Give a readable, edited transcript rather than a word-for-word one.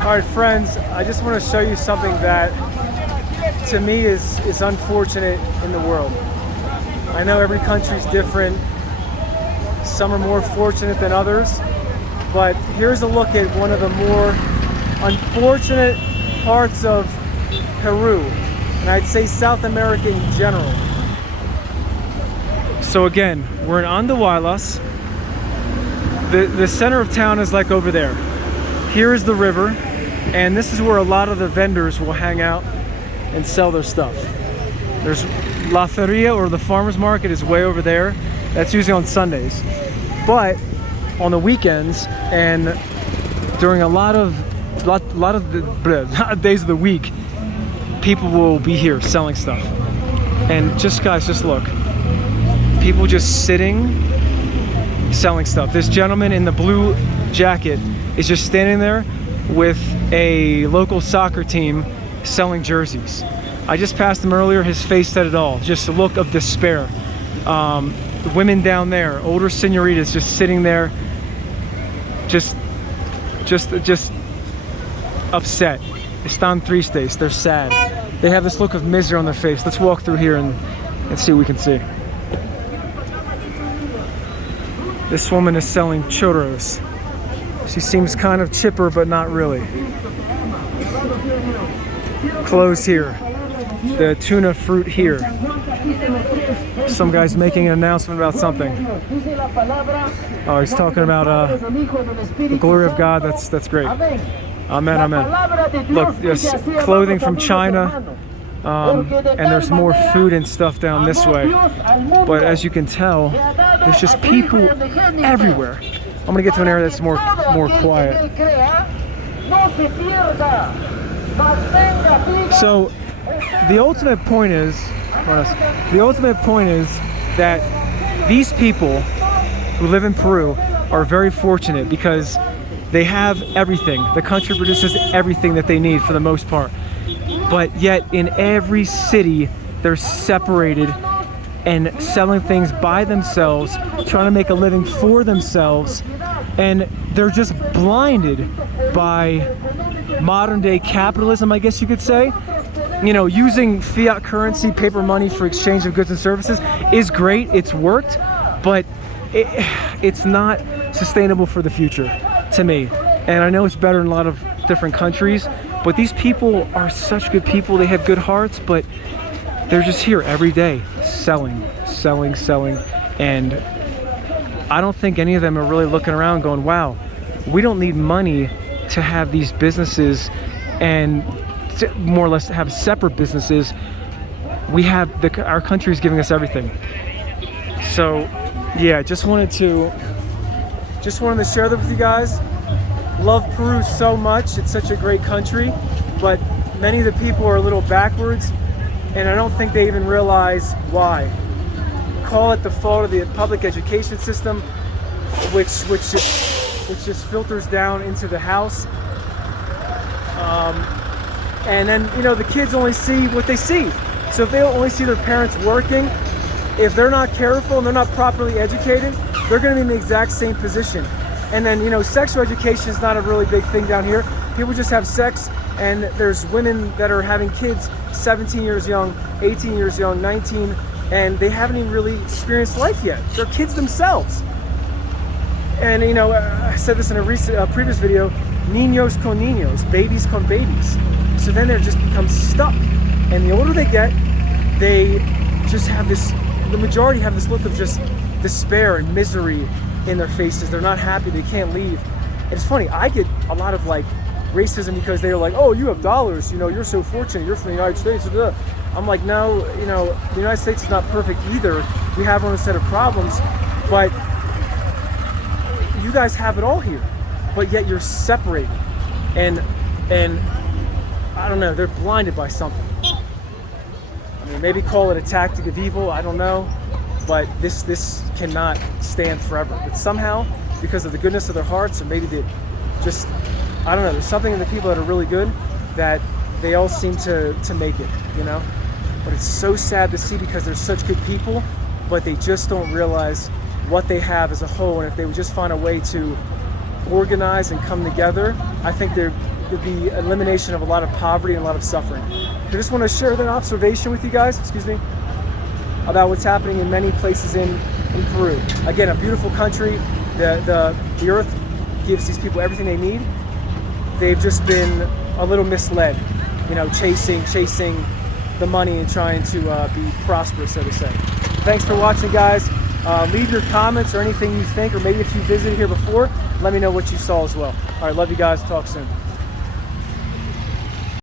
All right, friends, I just want to show you something that to me is unfortunate in the world. I know every country's different. Some are more fortunate than others, but here's a look at one of the more unfortunate parts of Peru, and I'd say South America in general. So again, we're in Andahuaylas. The center of town is like over there. Here is the river, and this is where a lot of the vendors will hang out and sell their stuff. There's La Feria, or the farmer's market, is way over there. That's usually on Sundays. But on the weekends and during a lot of days of the week, people will be here selling stuff. And just guys, just look. People just sitting, selling stuff. This gentleman in the blue jacket is just standing there with a local soccer team selling jerseys. I just passed him earlier. His face said it all. Just a look of despair. The women down there, older senoritas, just sitting there, just upset. Están tristes. They're sad. They have this look of misery on their face. Let's walk through here and see what we can see. This woman is selling churros. She seems kind of chipper, but not really. Clothes here. The tuna fruit here. Some guy's making an announcement about something. Oh, he's talking about the glory of God. That's great. Amen, amen. Look, yes, clothing from China. And there's more food and stuff down this way. But as you can tell, there's just people everywhere. I'm gonna get to an area that's more quiet. So the ultimate point is that these people who live in Peru are very fortunate because they have everything. The country produces everything that they need for the most part. But yet in every city, they're separated and selling things by themselves, trying to make a living for themselves, and they're just blinded by modern day capitalism, I guess you could say. You know, using fiat currency, paper money for exchange of goods and services is great, it's worked, but it's not sustainable for the future, to me. And I know it's better in a lot of different countries, but these people are such good people. They have good hearts, but they're just here every day selling. And I don't think any of them are really looking around going, wow, we don't need money to have these businesses and to more or less have separate businesses. We have our country is giving us everything. So yeah, just wanted to share that with you guys. Love Peru so much. It's such a great country, but many of the people are a little backwards, and I don't think they even realize why. Call it the fault of the public education system, which just filters down into the house. And then, you know, the kids only see what they see. So if they only see their parents working, if they're not careful and they're not properly educated, they're going to be in the exact same position. And then, you know, sexual education is not a really big thing down here. People just have sex, and there's women that are having kids 17 years young, 18 years young, 19, and they haven't even really experienced life yet. They're kids themselves. And, you know, I said this in a previous video, niños con niños, babies con babies. So then they just become stuck. And the older they get, they just have the majority have this look of just despair and misery in their faces. They're not happy, they can't leave. And it's funny, I get a lot of like racism because they're like, oh, you have dollars, you know, you're so fortunate, you're from the United States. I'm like, no, you know, the United States is not perfect either. We have our own set of problems, but you guys have it all here, but yet you're separated. And I don't know, they're blinded by something. I mean, maybe call it a tactic of evil, I don't know. But this cannot stand forever. But somehow, because of the goodness of their hearts, or maybe they just, I don't know, there's something in the people that are really good that they all seem to make it, you know? But it's so sad to see because they're such good people, but they just don't realize what they have as a whole. And if they would just find a way to organize and come together, I think the elimination of a lot of poverty and a lot of suffering. I just want to share that observation with you guys, excuse me, about what's happening in many places in Peru. Again, a beautiful country. The earth gives these people everything they need. They've just been a little misled, you know, chasing the money and trying to be prosperous, so to say. Thanks for watching, guys. Leave your comments or anything you think, or maybe if you visited here before, let me know what you saw as well. All right, love you guys. Talk soon.